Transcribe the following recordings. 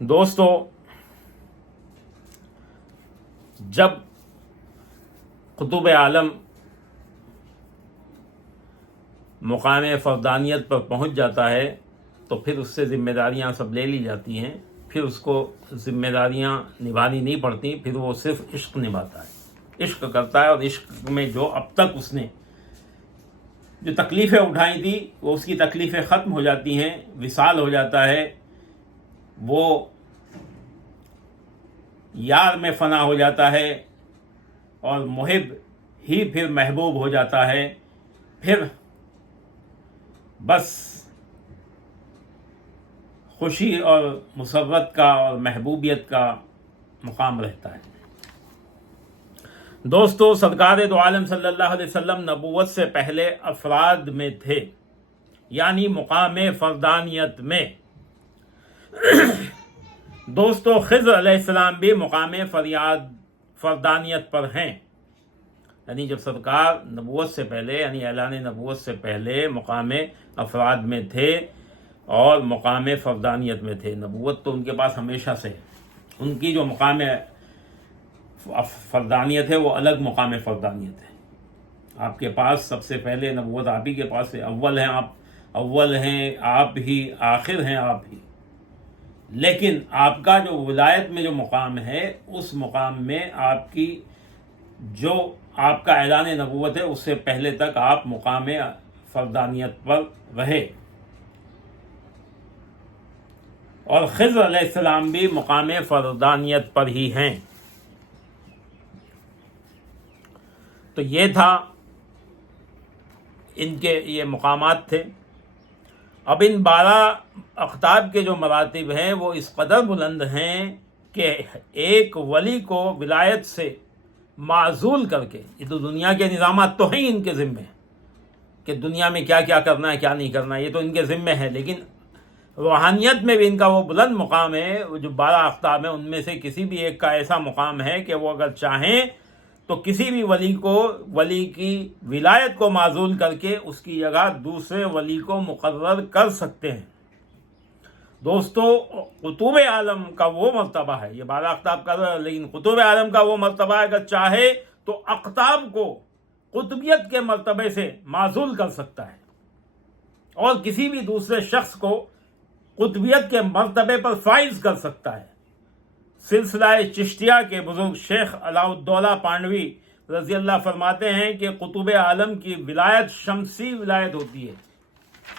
دوستو، جب قطب عالم مقام فردانیت پر پہنچ جاتا ہے تو پھر اس سے ذمہ داریاں سب لے لی جاتی ہیں، پھر اس کو ذمہ داریاں نبھانی نہیں پڑتی، پھر وہ صرف عشق نبھاتا ہے، عشق کرتا ہے، اور عشق میں جو اب تک اس نے جو تکلیفیں اٹھائی تھی وہ اس کی تکلیفیں ختم ہو جاتی ہیں، وصال ہو جاتا ہے، وہ یار میں فنا ہو جاتا ہے، اور محب ہی پھر محبوب ہو جاتا ہے، پھر بس خوشی اور مسرت کا اور محبوبیت کا مقام رہتا ہے۔ دوستو، سرکار دو عالم صلی اللہ علیہ وسلم نبوت سے پہلے افراد میں تھے، یعنی مقام فردانیت میں۔ دوستو، خضر علیہ السلام بھی مقام فردانیت پر ہیں، یعنی جب سرکار نبوت سے پہلے، یعنی اعلان نبوت سے پہلے مقام افراد میں تھے اور مقام فردانیت میں تھے۔ نبوت تو ان کے پاس ہمیشہ سے ہے، ان کی جو مقام فردانیت ہے وہ الگ مقام فردانیت ہے۔ آپ کے پاس سب سے پہلے نبوت آپ ہی کے پاس ہے، اول ہیں آپ، اول ہیں آپ ہی، آخر ہیں آپ ہی، لیکن آپ کا جو ولایت میں جو مقام ہے اس مقام میں آپ کی جو آپ کا اعلان نبوت ہے اس سے پہلے تک آپ مقام فردانیت پر رہے، اور خضر علیہ السلام بھی مقام فردانیت پر ہی ہیں۔ تو یہ تھا، ان کے یہ مقامات تھے۔ اب ان 12 اقطاب کے جو مراتب ہیں وہ اس قدر بلند ہیں کہ ایک ولی کو ولایت سے معزول کر کے، یہ تو دنیا کے نظامات تو ہیں ان کے ذمے کہ دنیا میں کیا کیا کرنا ہے کیا نہیں کرنا ہے، یہ تو ان کے ذمے ہے، لیکن روحانیت میں بھی ان کا وہ بلند مقام ہے، وہ جو 12 اقطاب ہیں ان میں سے کسی بھی ایک کا ایسا مقام ہے کہ وہ اگر چاہیں تو کسی بھی ولی کی ولایت کو معزول کر کے اس کی جگہ دوسرے ولی کو مقرر کر سکتے ہیں۔ دوستو، قطب عالم کا وہ مرتبہ ہے، یہ 12 اقطاب کا، لیکن قطب عالم کا وہ مرتبہ ہے اگر چاہے تو اقطاب کو قطبیت کے مرتبے سے معزول کر سکتا ہے، اور کسی بھی دوسرے شخص کو قطبیت کے مرتبے پر فائز کر سکتا ہے۔ سلسلہ چشتیہ کے بزرگ شیخ علاء الدولہ پانڈوی رضی اللہ فرماتے ہیں کہ قطب عالم کی ولایت شمسی ولایت ہوتی ہے،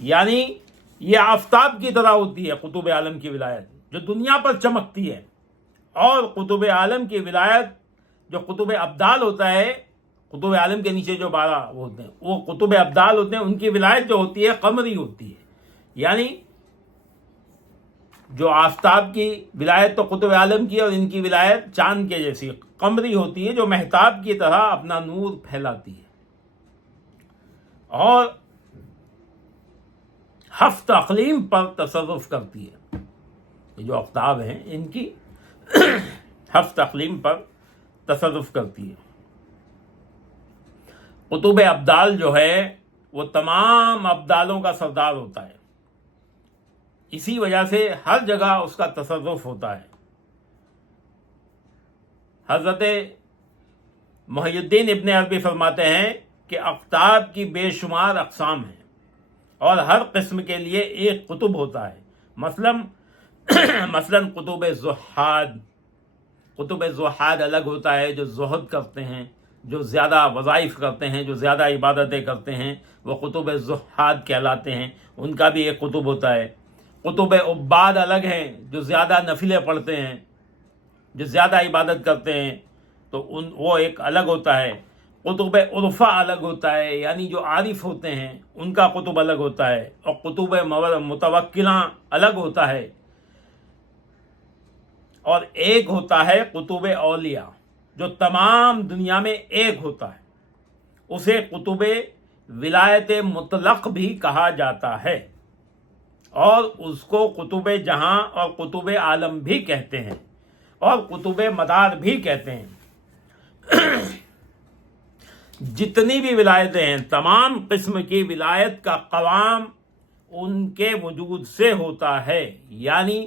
یعنی یہ آفتاب کی طرح ہوتی ہے قطب عالم کی ولایت، جو دنیا پر چمکتی ہے، اور قطب عالم کی ولایت جو قطب ابدال ہوتا ہے، قطب عالم کے نیچے جو 12 ہوتے ہیں وہ قطب ابدال ہوتے ہیں، ان کی ولایت جو ہوتی ہے قمری ہوتی ہے، یعنی جو آفتاب کی ولایت تو قطب عالم کی، اور ان کی ولایت چاند کے جیسی قمری ہوتی ہے جو مہتاب کی طرح اپنا نور پھیلاتی ہے، اور 7 اقلیم پر تصرف کرتی ہے۔ یہ جو اقطاب ہیں ان کی 7 اقلیم پر تصرف کرتی ہے۔ قطب ابدال جو ہے وہ تمام ابدالوں کا سردار ہوتا ہے، اسی وجہ سے ہر جگہ اس کا تصرف ہوتا ہے۔ حضرت محی الدین ابن عربی فرماتے ہیں کہ اقطاب کی بے شمار اقسام ہیں، اور ہر قسم کے لیے ایک قطب ہوتا ہے۔ مثلاً قطب زہاد الگ ہوتا ہے، جو زہد کرتے ہیں، جو زیادہ وظائف کرتے ہیں، جو زیادہ عبادتیں کرتے ہیں، وہ قطب زہاد کہلاتے ہیں، ان کا بھی ایک قطب ہوتا ہے۔ قطب عباد الگ ہیں، جو زیادہ نفلیں پڑھتے ہیں، جو زیادہ عبادت کرتے ہیں، تو وہ ایک الگ ہوتا ہے۔ قطب عرفہ الگ ہوتا ہے، یعنی جو عارف ہوتے ہیں ان کا قطب الگ ہوتا ہے، اور قطب متوکلاں الگ ہوتا ہے، اور ایک ہوتا ہے قطب اولیاء جو تمام دنیا میں ایک ہوتا ہے، اسے قطب ولایت مطلق بھی کہا جاتا ہے، اور اس کو قطب جہاں اور قطب عالم بھی کہتے ہیں، اور قطب مدار بھی کہتے ہیں۔ جتنی بھی ولایتیں ہیں، تمام قسم کی ولایت کا قوام ان کے وجود سے ہوتا ہے، یعنی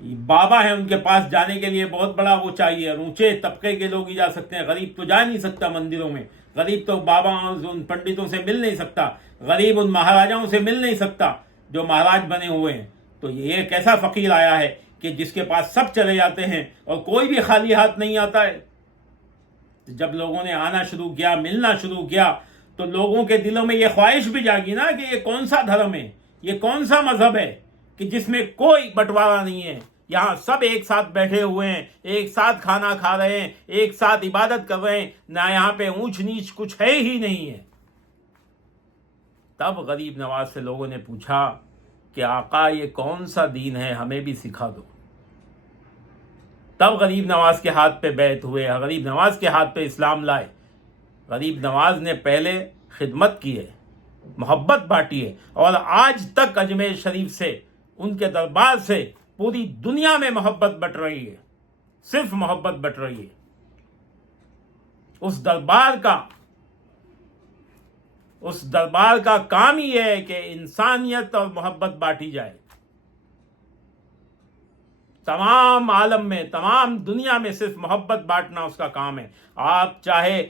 بابا ہیں ان کے پاس جانے کے لیے بہت بڑا وہ چاہیے، اونچے طبقے کے لوگ ہی جا سکتے ہیں، غریب تو جا نہیں سکتا مندروں میں، غریب تو بابا ان پنڈتوں سے مل نہیں سکتا، غریب ان مہاراجاؤں سے مل نہیں سکتا جو مہاراج بنے ہوئے ہیں۔ تو یہ ایک ایسا فقیر آیا ہے کہ جس کے پاس سب چلے جاتے ہیں اور کوئی بھی خالی ہاتھ نہیں آتا ہے۔ جب لوگوں نے آنا شروع کیا، ملنا شروع کیا، تو لوگوں کے دلوں میں یہ خواہش بھی جاگی نا کہ یہ کون سا دھرم ہے، یہ کون سا مذہب ہے کہ جس میں کوئی بٹوارا نہیں ہے، یہاں سب ایک ساتھ بیٹھے ہوئے ہیں، ایک ساتھ کھانا کھا رہے ہیں، ایک ساتھ عبادت کر رہے ہیں، نہ یہاں پہ اونچ نیچ کچھ ہے ہی نہیں ہے۔ تب غریب نواز سے لوگوں نے پوچھا کہ آقا یہ کون سا دین ہے، ہمیں بھی سکھا دو۔ تب غریب نواز کے ہاتھ پہ بیعت ہوئے، غریب نواز کے ہاتھ پہ اسلام لائے۔ غریب نواز نے پہلے خدمت کی ہے، محبت بانٹی ہے، اور آج تک اجمیر شریف سے، ان کے دربار سے پوری دنیا میں محبت بٹ رہی ہے، صرف محبت بٹ رہی ہے۔ اس دربار کا کام ہی ہے کہ انسانیت اور محبت بانٹی جائے۔ تمام عالم میں، تمام دنیا میں صرف محبت بانٹنا اس کا کام ہے۔ آپ چاہے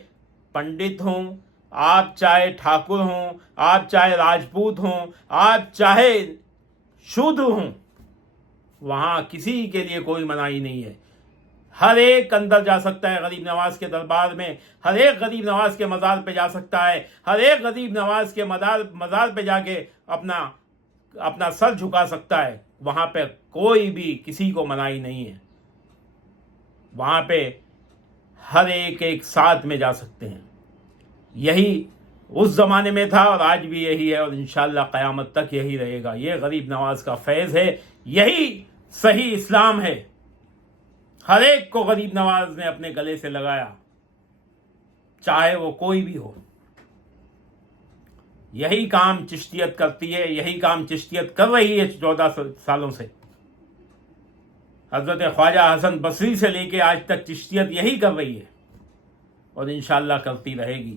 پنڈت ہوں، آپ چاہے ٹھاکر ہوں، آپ چاہے راجپوت ہوں، آپ چاہے شودر ہوں، وہاں کسی کے لیے کوئی منائی نہیں ہے۔ ہر ایک اندر جا سکتا ہے غریب نواز کے دربار میں، ہر ایک غریب نواز کے مزار پہ جا سکتا ہے، ہر ایک غریب نواز کے مزار پہ جا کے اپنا سر جھکا سکتا ہے۔ وہاں پہ کوئی بھی کسی کو منائی نہیں ہے، وہاں پہ ہر ایک ساتھ میں جا سکتے ہیں۔ یہی اس زمانے میں تھا اور آج بھی یہی ہے، اور انشاءاللہ قیامت تک یہی رہے گا۔ یہ غریب نواز کا فیض ہے، یہی صحیح اسلام ہے۔ ہر ایک کو غریب نواز نے اپنے گلے سے لگایا، چاہے وہ کوئی بھی ہو۔ یہی کام چشتیت کرتی ہے، یہی کام چشتیت کر رہی ہے 14 سالوں سے۔ حضرت خواجہ حسن بصری سے لے کے آج تک چشتیت یہی کر رہی ہے، اور انشاءاللہ کرتی رہے گی۔